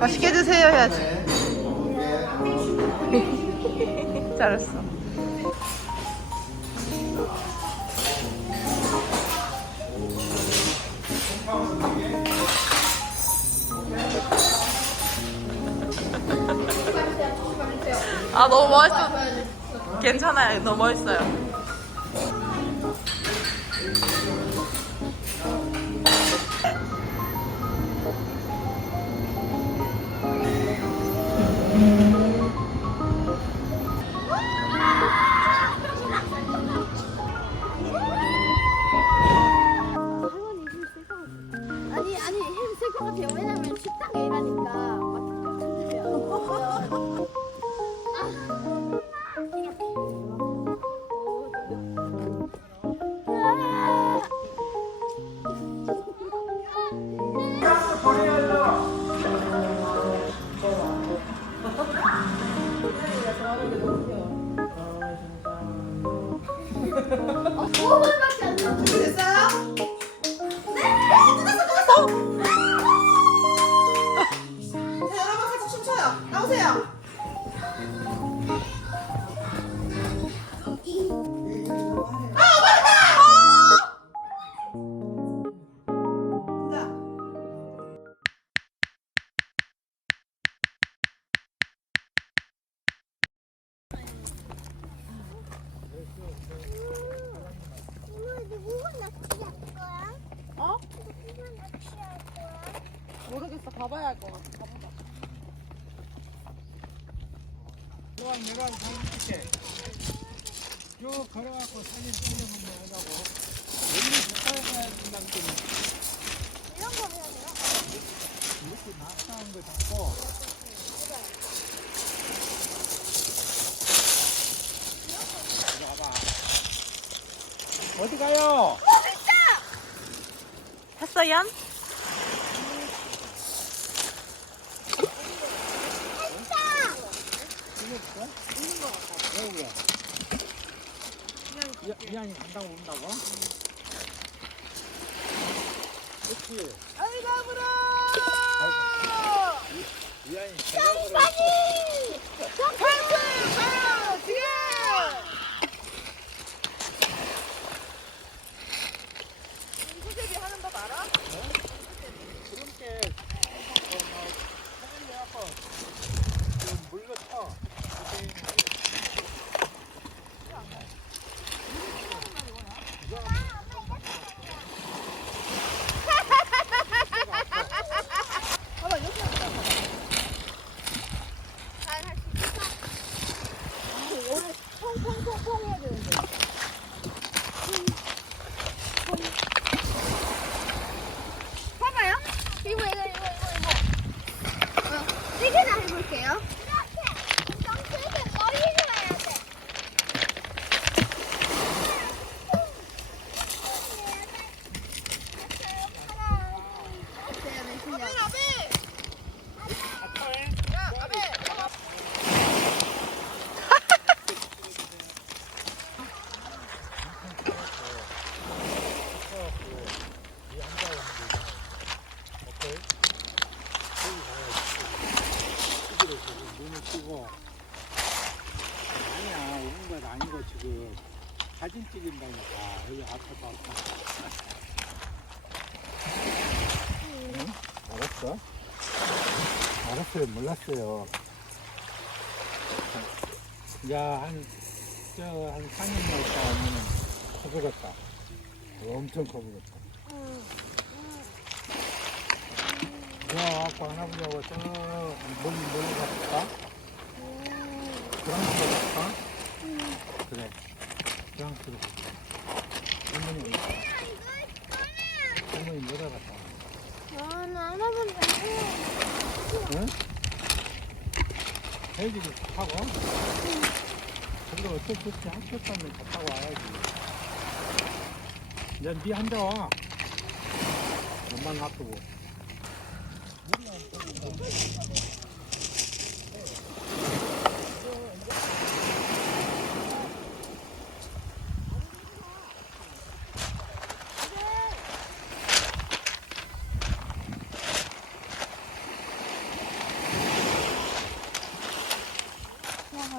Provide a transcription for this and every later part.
맛있게 드세요 해야지. 잘했어. 아 너무 멋있어. 괜찮아요. 너무 멋있어요. 걸어갖고 사진 찍으면 하자고. 여기 가까이 가야 된다는 게 이런 거 해야 돼요? 이렇게 낙서한 거 잡고. 어디 가요? 했어, 연? 이겼어? 있는 거 같아. 왜, 왜? 이- 이한이 간다고 온다고? 그렇지. 아이고, 물어! 이한이 대답을 아니! 수제비 하는 법 알아? 그런 게 어, 뭐, 사진 내갖고 그 물로 쳐. 오늘 퐁퐁퐁퐁 해야 되는데. 해봐요. 이거 이거 이거 이거 이거. 어, 세개나 해볼게요. 이렇게. 정수는 머리를 해야 돼. 눈을 뜨고 아니야 오는 건 아니고 지금 사진 찍인다니까 여기 앞에 봐 응? 알았어? 알았어요 몰랐어요 야 한 저 한 3년 있다 하면은 커버렸다 엄청 커버렸다 야 아까 보자고 저 멀리 멀리 갔을까? 프랑스로 갈까? 그래 프랑스로 가자 할머니 어디 있어? 할머니 뭐라 갔다 와? 아, 나 하나만 응? 헬기를 타고? 근데 어쩔 수 없이 학교 가면 갔다고 와야지. 이제 니 앉아 와 엄마 놔두고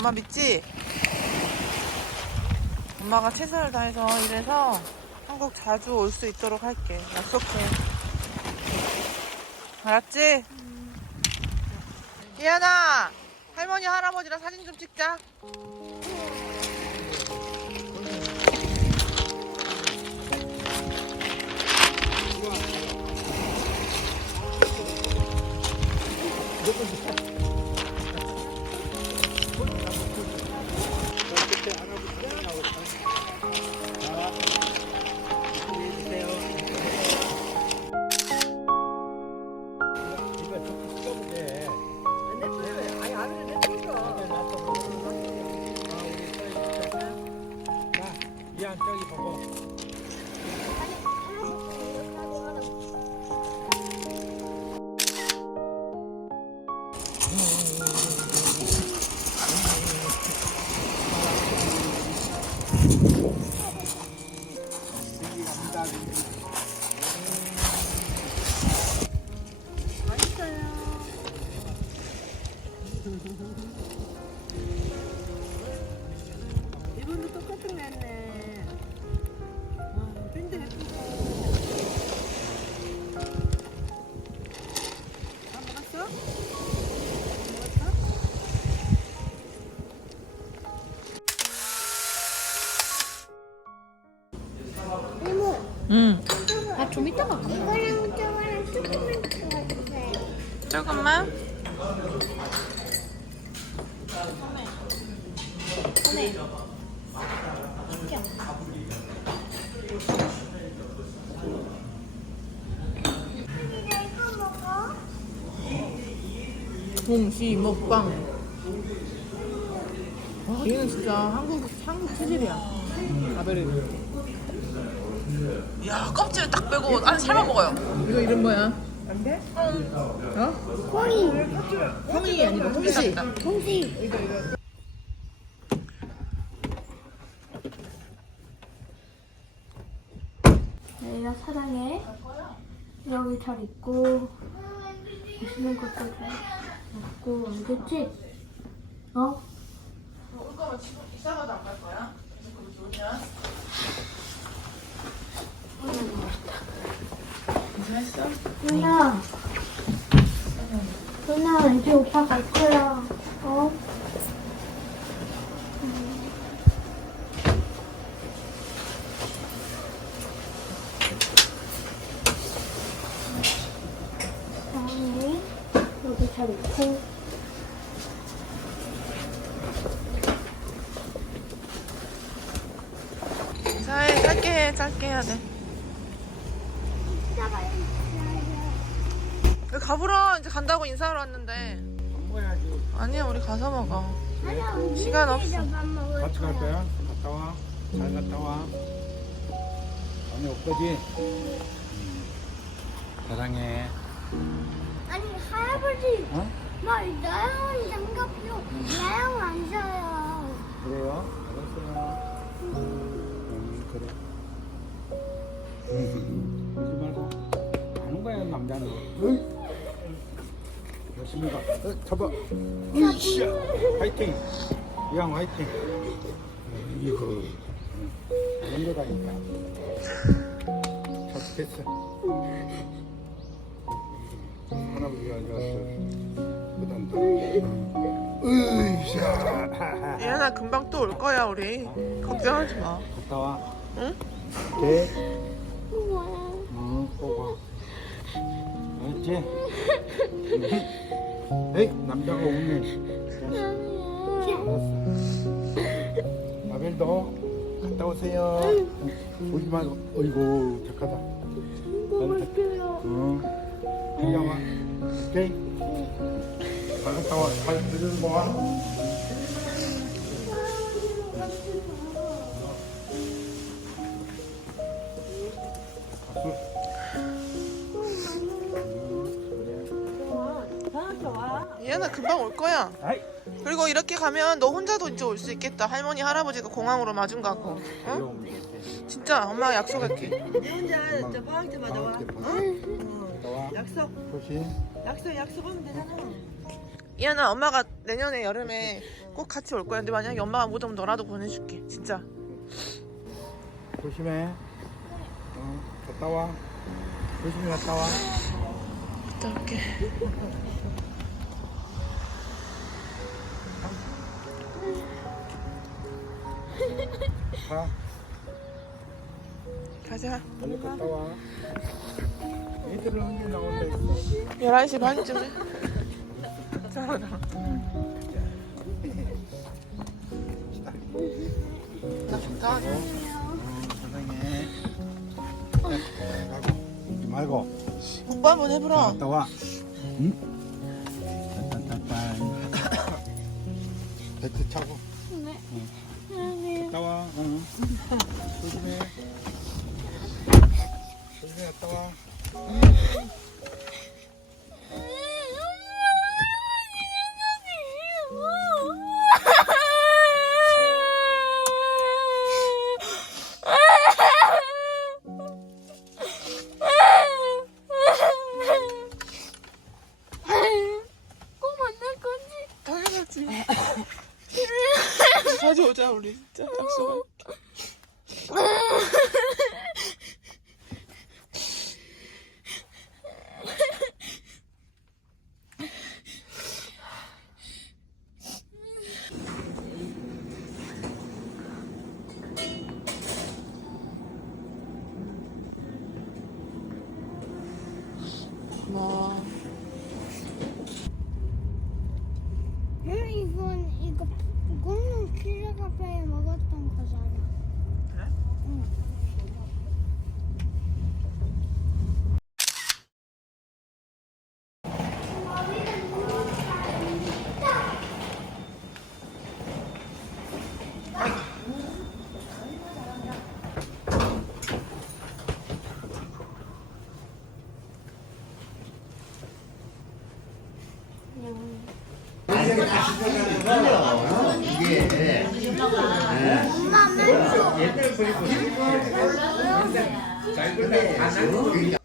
엄마 믿지? 엄마가 최선을 다해서 일해서 한국 자주 올 수 있도록 할게. 약속해. 알았지? 이하나 할머니 할아버지랑 사진 좀 찍자. 조금만. 이거 먹어? 동시 먹방. 와, 얘는 진짜 한국 한국 체질이야. 가베르. 야 껍질을 딱 빼고 안에 삶아 먹어요. 이거 이름 뭐야? 안 돼? 어? 콩이, 홍이 아니고 홍시. 콩이. 내가 사랑해. 여기 잘 있고 맛있는 것도 잘 먹고 알겠지? 어? 올 거면 지금 이사가도 안 갈 거야? 그렇게 좋으면. 인사했어? 누나, 누나 이제 오빠 갈 거야. 어? 여기 잘 있고. 인사해 짧게 해 짧게 해야 돼. 그 가보라 이제 간다고 인사하러 왔는데 먹어야지. 아니야 우리 가서 먹어. 시간 없어. 같이 갈 거야? 갔다 와. 잘 갔다 와. 아니 없거지? 사랑해. 아니 할아버지 어? 말 나영은 장갑도 나영 안 사요. 그래요? 알았어요. 음, 그래. 그러지 말고 하는 거야 남자는. 어이. 열심히 가. 어, 잡아. 으쌰. 화이팅. 이양 화이팅. 이거. 이런 거다니까. 잘 됐어. 할아버지가 저 그다음 으쌰. 이현아 금방 또 올 거야 우리. 걱정하지 마. 갔다 와. 응? 네. 우와. 응, 꼭 와. 알았지? 에이, 남자가. 알았어. 아벨도 갔다 오세요. 오지 말고. 어이구, 착하다. 응. 와. 오케이? 잘 갔다 와. 잘 들은 거 와. 박수. 이현아 금방 올 거야. 그리고 이렇게 가면 너 혼자도 이제 올 수 있겠다. 할머니 할아버지가 공항으로 마중 가고. 응? 진짜 엄마가 약속할게. 내 혼자 저 방학 때마다 와. 때 어? 봐. 어. 약속 조심. 약속 약속하면 되잖아. 이하나 엄마가 내년에 여름에 꼭 같이 올 거야. 근데 만약에 엄마가 못 오면 너라도 보내줄게. 진짜. 조심해. 어, 갔다 와. 조심히 갔다 와. 갔다 올게. 가. 가자. 빨리 갔다 와. 애들은 나온다 했어? 11시 반쯤에. 잠깐만. 나. 어, 사랑해. 울지 말고. 오빠 한번 해보라. 갔다 와. 응? 자주 오자 对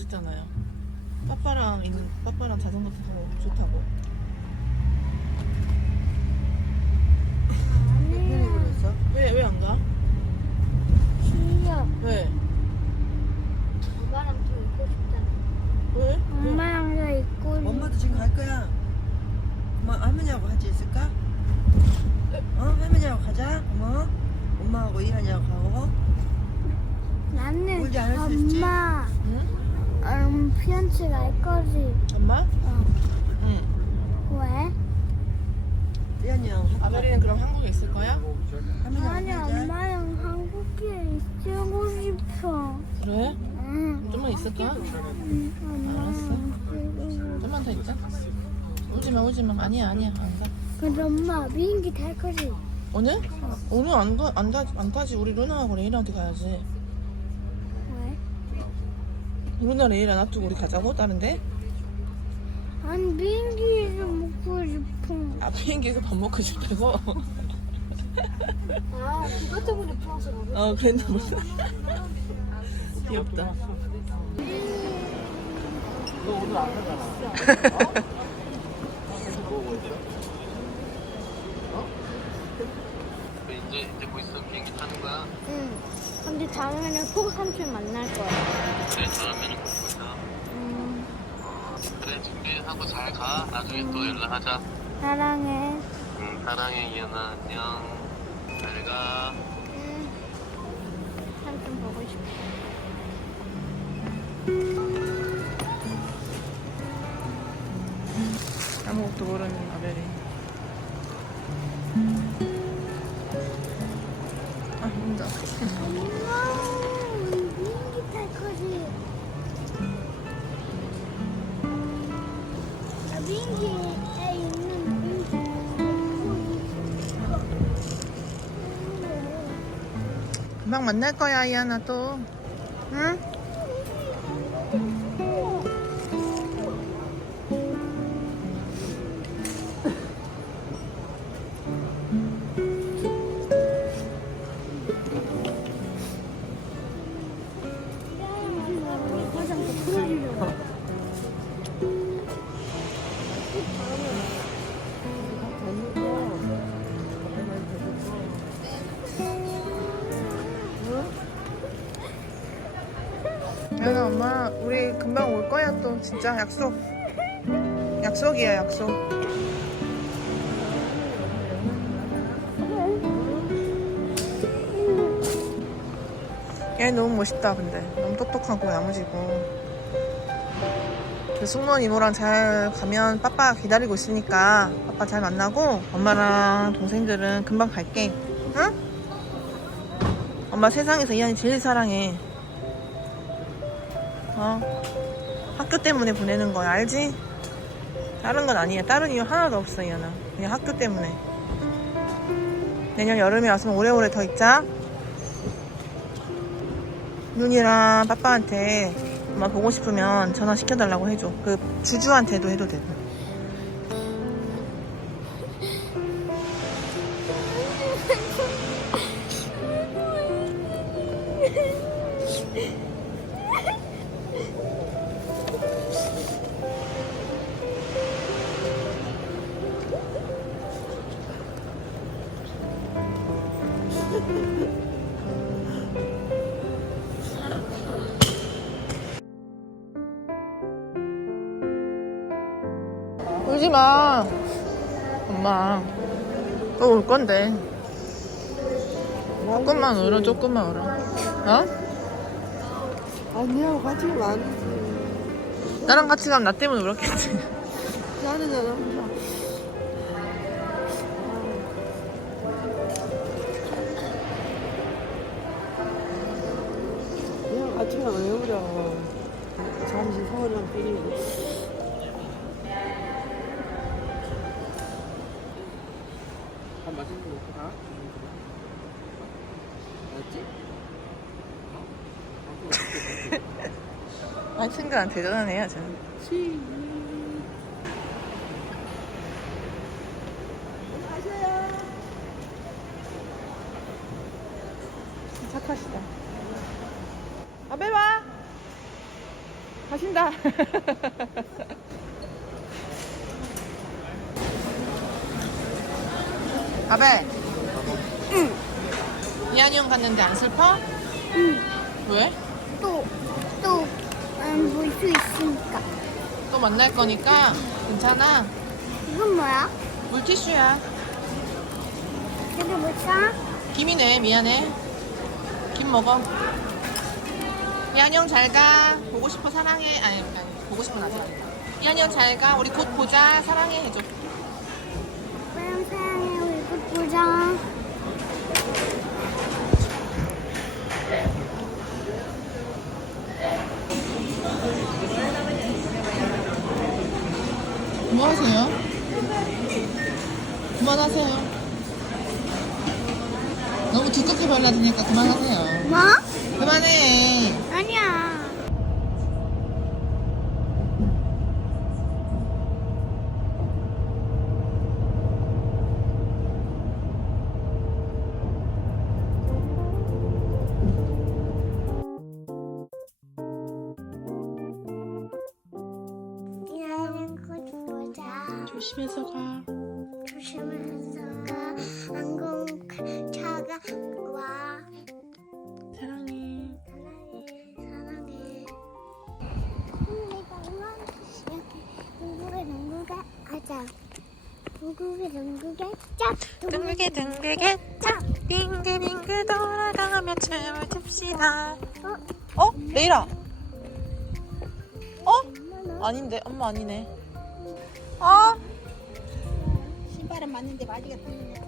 프랑스 간다고 하셨잖아요. 빠빠랑 있는 빠빠랑 자전거 타고 좋다고. 편히 아니야 그랬어? 왜 왜 안 가? 싫어 왜? 오빠랑 더 있고 싶잖아 왜? 엄마랑 더 있고 엄마도 지금 갈 거야. 엄마 할머니하고 같이 있을까? 어 할머니하고 가자. 어머. 엄마하고 이한이하고 가고. 나는 울지 않을 수 있지? 엄마 응? 음, 피언치 갈 거지 엄마? 어. 응. 왜? 이한이하고 학교 아베리는 그럼 한국에 있을 거야? 아니 할머니하고 가자. 엄마랑 한국에 있고 싶어. 그래? 응. 좀만 있을까? 응, 엄마랑 좀만 더 있자. 울지 마, 울지 마. 아니야, 아니야. 안 가. 근데 엄마 비행기 탈 거지? 오늘? 오늘 안 가, 안, 타, 안 타지. 우리 루나하고 레이랑한테 가야지. 왜? 루나 레이랑 놔두고 우리 가자고? 다른데? 아니 비행기에서 먹고 싶어. 아, 비행기에서 밥 먹고 싶다고? 아 그것 때문에 프랑스 가고? 어, 그랬나 보다. 귀엽다. 너 오늘 안 가잖아. 이 제 이제 뭐 있어 비행기 타는 거야. 응. 근데 다음에는 꼭 삼촌 만날 거야. 그래 다음에는 꼭 보자. 음. 하고 잘 가. 나중에 또 연락하자. 사랑해. 응, 사랑해 이현아 안녕. 잘 가. 삼촌 보고 싶어. 아무것도 모르는 아벨이. 금방 만날 거야 이하나 또. 또 진짜 약속. 약속이야 약속. 얘 너무 멋있다 근데 너무 똑똑하고 야무지고 그 숙모원 이모랑 잘 가면 빠빠 기다리고 있으니까 빠빠 잘 만나고 엄마랑 동생들은 금방 갈게 응? 엄마 세상에서 이한이 제일 사랑해 어 학교 때문에 보내는 거야 알지? 다른 건 아니야 다른 이유 하나도 없어 이한아 그냥 학교 때문에 내년 여름에 왔으면 오래오래 더 있자 눈이랑 빠빠한테 엄마 보고 싶으면 전화 시켜달라고 해줘. 그 주주한테도 해도 되고. 울지 마. 엄마. 또 올 건데. 조금만 울어, 조금만 울어. 어? 아니야 같이 많이 나랑 같이 가면 나 때문에 울었겠지. 나는 나는 혼자 그냥 같이 가면 왜 울어 잠시 서울이랑 빼기는 맛있는 거 먹고 가. 알았지? 아니, 친구랑 대단하네요, 저. 착하시다. 아벨 와! 가신다. 아벨. 응. 이한이 형 갔는데 안 슬퍼? 응. 왜? 또, 또, 안볼수 있으니까. 또 만날 거니까 괜찮아. 이건 뭐야? 물티슈야. 이게 뭘까? 김이네 미안해 김 먹어 이한이 형 잘가 보고 싶어 사랑해 아니 아니 보고 싶은 아직 아니다 이한이 형 잘가 우리 곧 보자 사랑해 해줘 오빠랑 사랑해, 우리 곧 보자. 뭐 하세요? 그만하세요 너무 두껍게 발라드니까 그만하세요 뭐? 그만해 조심해서 가 조심해서 가. 항공차가 와. 사랑해 사랑해, 사랑해. 내가 얼마나 이렇게 공부를 둥글게 둥글게 짝 둥글게 둥글게 짝 빙글빙글 돌아가며 춤을 춥시다 어? 레이라 어? 아닌데 엄마 아니네 어? 신발은 맞는데 맞이가 틀리네.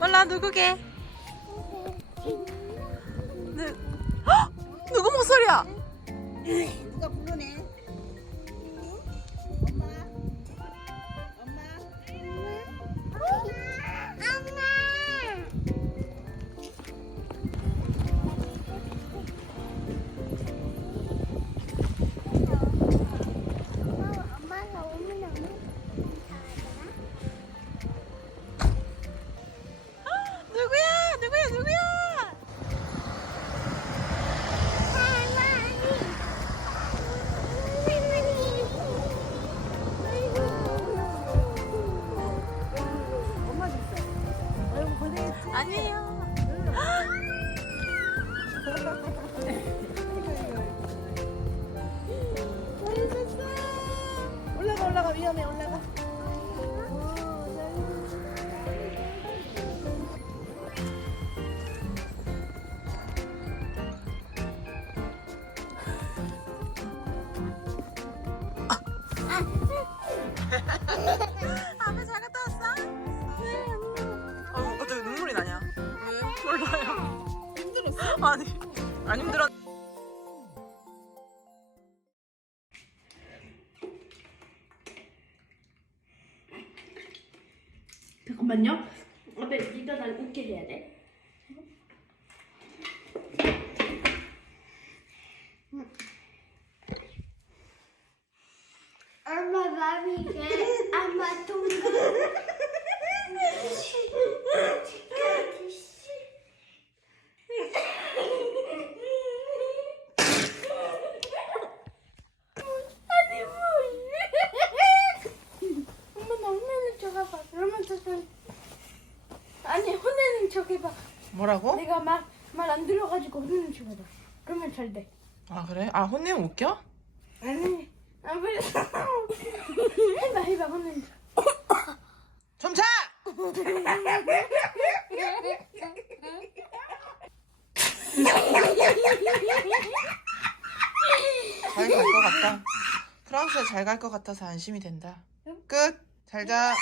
몰라 누구게 누... 헉! 누구 목소리야? 누가 부르네? 왜? 몰라요 힘들었어? 아니 안 힘들었 잠깐만요. 아빠 이따 날 웃게 해야 돼. 엄마 마미게 엄마 동생 아니 뭐 엄마 나 혼내는 척 해봐 그러면 더 잘- 아니 혼내는 척 해봐 뭐라고? 내가 말 말 안 들어가지고 혼내는 척 해봐 그러면 잘 돼 아 그래? 아 혼내면 웃겨? 아니 안 그래 해봐 해봐 혼내는 척좀 자! 잘갈 것 같다. 프랑스에 잘 갈 것 같아서 안심이 된다. 끝. 잘 자.